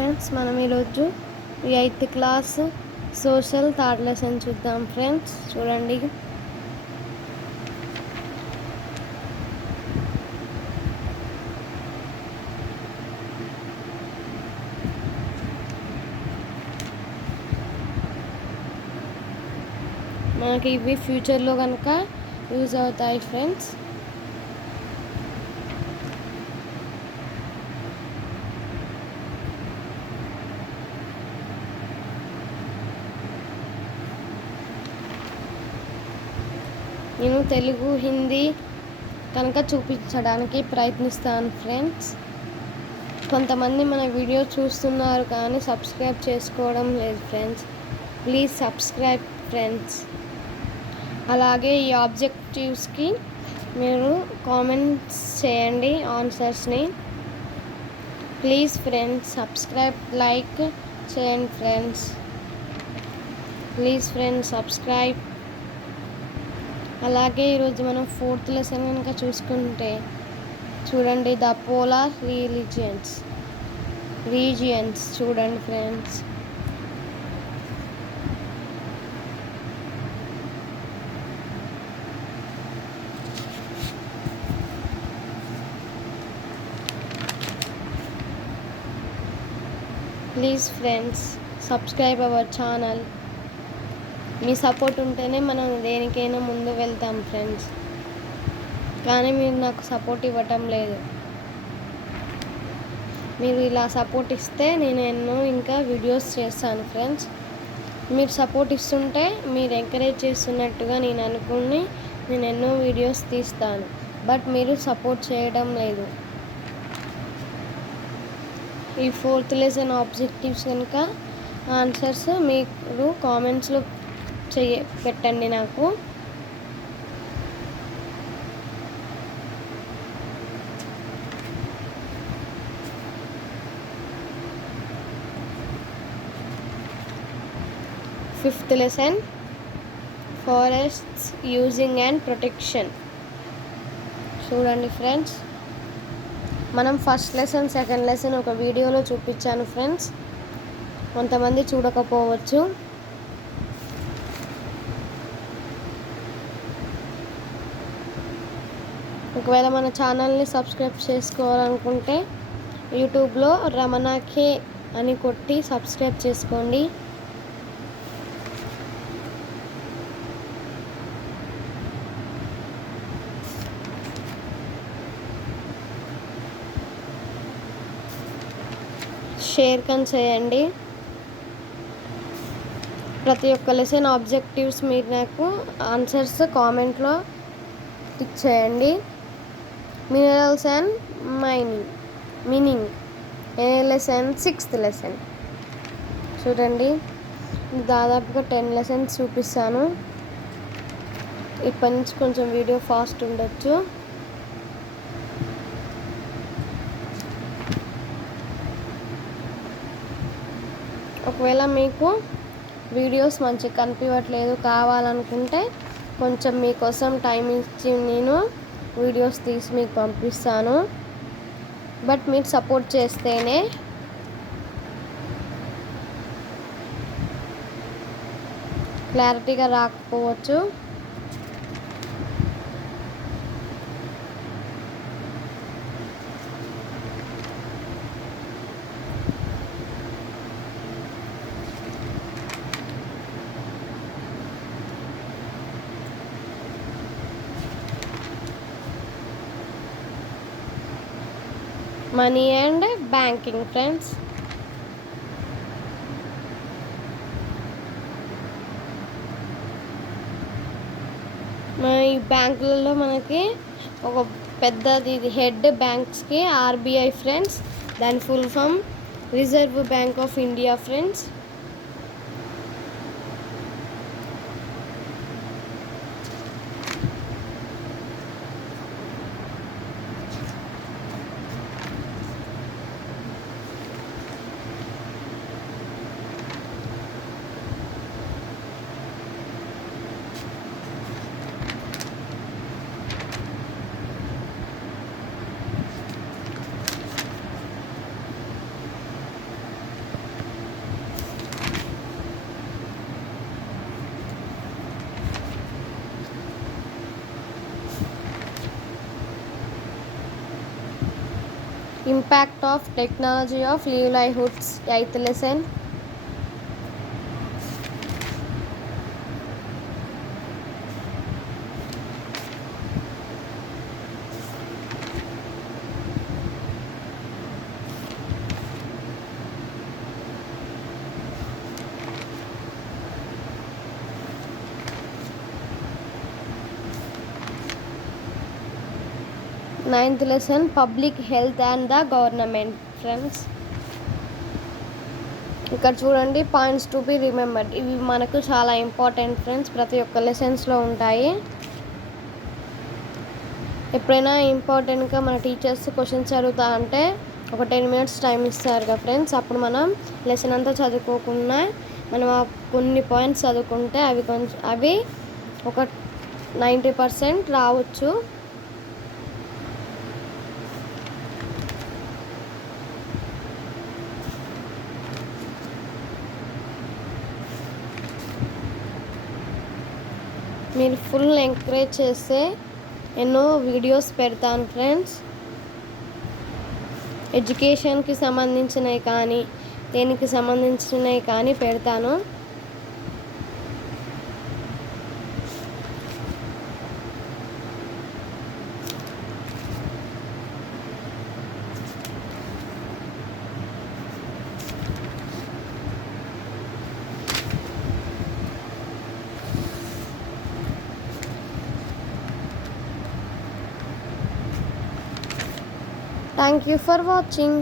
Friends, మనం ఈరోజు 8th class social third lesson చూద్దాం ఫ్రెండ్స్. చూడండి. మనకి ఇవి ఫ్యూచర్లో కనుక యూజ్ అవుతాయి ఫ్రెండ్స్. నేను తెలుగు, హిందీ కనుక చూపించడానికి ప్రయత్నిస్తాను ఫ్రెండ్స్. కొంతమంది మన వీడియో చూస్తున్నారు కానీ సబ్స్క్రైబ్ చేసుకోవడం లేదు ఫ్రెండ్స్. Please subscribe friends. అలాగే ఈ ఆబ్జెక్టివ్స్కి మీరు కామెంట్స్ చేయండి ఆన్సర్స్ని. ప్లీజ్ ఫ్రెండ్స్ సబ్స్క్రైబ్, లైక్ చేయండి ఫ్రెండ్స్. Please friends subscribe. అలాగే ఈరోజు మనం 4th లెసన్ కనుక చూసుకుంటే చూడండి, ద పోలార్ రీజియన్స్ చూడండి friends. Please friends subscribe our channel. Me support ఉంటేనే మనం దేనికైనా ముందు వెళ్తాం ఫ్రెండ్స్. కానీ మీరు నాకు సపోర్ట్ ఇవ్వటం లేదు. మీరు ఇలా సపోర్ట్ ఇస్తే నేను ఎన్నో ఇంకా వీడియోస్ చేస్తాను ఫ్రెండ్స్. మీరు సపోర్ట్ ఇస్తుంటే మీరు ఎంకరేజ్ చేస్తున్నట్టుగా నేను అనుకుని నేను ఎన్నో వీడియోస్ తీస్తాను. బట్ మీరు సపోర్ట్ చేయడం లేదు. ఈ 4th లెసన్ ఆబ్జెక్టివ్స్ కనుక ఆన్సర్స్ మీరు కామెంట్స్లో పెట్టండి నాకు. Fifth lesson forests using and protection చూడండి ఫ్రెండ్స్. మనం ఫస్ట్ లెసన్, సెకండ్ లెసన్ ఒక వీడియోలో చూపించాను ఫ్రెండ్స్. కొంతమంది చూడకపోవచ్చు. ఒకవేళ మన ఛానల్ని సబ్స్క్రైబ్ చేసుకోవాలనుకుంటే యూట్యూబ్లో రమణాకే అని కొట్టి సబ్స్క్రైబ్ చేసుకోండి. షేర్ కన్ చేయండి. ప్రతి ఒక్క లెసన్ ఆబ్జెక్టివ్స్ మీరు నాకు ఆన్సర్స్ కామెంట్లో ఇచ్చేయండి. Minerals and meaning lesson 6th lesson చూడండి. దాదాపుగా 10 లెసన్స్ చూపిస్తాను. ఇప్పటి నుంచి కొంచెం వీడియో ఫాస్ట్ ఉండొచ్చు. ఒకవేళ మీకు వీడియోస్ మంచిగా కనిపించట్లేదు కావాలనుకుంటే కొంచెం మీకోసం టైం ఇచ్చి నేను వీడియోస్ తీసి మీకు పంపిస్తాను. బట్ మీరు సపోర్ట్ చేస్తేనే క్లారిటీగా రాకపోవచ్చు. Money and banking friends. ఈ బ్యాంకులలో మనకి ఒక పెద్దది హెడ్ బ్యాంక్స్కి ఆర్బీఐ ఫ్రెండ్స్. దాని full form reserve bank of India friends. Impact of technology of livelihoods, 8th lesson. Ninth lesson, public health and the government. Friends ఇక్కడ చూడండి, పాయింట్స్ టు బి రిమెంబర్డ్. ఇవి మనకు చాలా ఇంపార్టెంట్ ఫ్రెండ్స్, ప్రతి ఒక్క లెసన్స్లో ఉంటాయి. ఎప్పుడైనా ఇంపార్టెంట్గా మన టీచర్స్ క్వశ్చన్స్ అడుగుతా అంటే ఒక 10 minutes టైం ఇస్తారు కదా ఫ్రెండ్స్, అప్పుడు మనం లెసన్ అంతా చదువుకోకుండా మనం ఆ కొన్ని పాయింట్స్ చదువుకుంటే అవి ఒక 90% రావచ్చు. మీరు ఫుల్ ఎంకరేజ్ చేస్తే ఎన్నో వీడియోస్ పెడతాను ఫ్రెండ్స్, ఎడ్యుకేషన్కి సంబంధించినవి కానీ దేనికి సంబంధించినవి కానీ పెడతాను. Thank you for watching.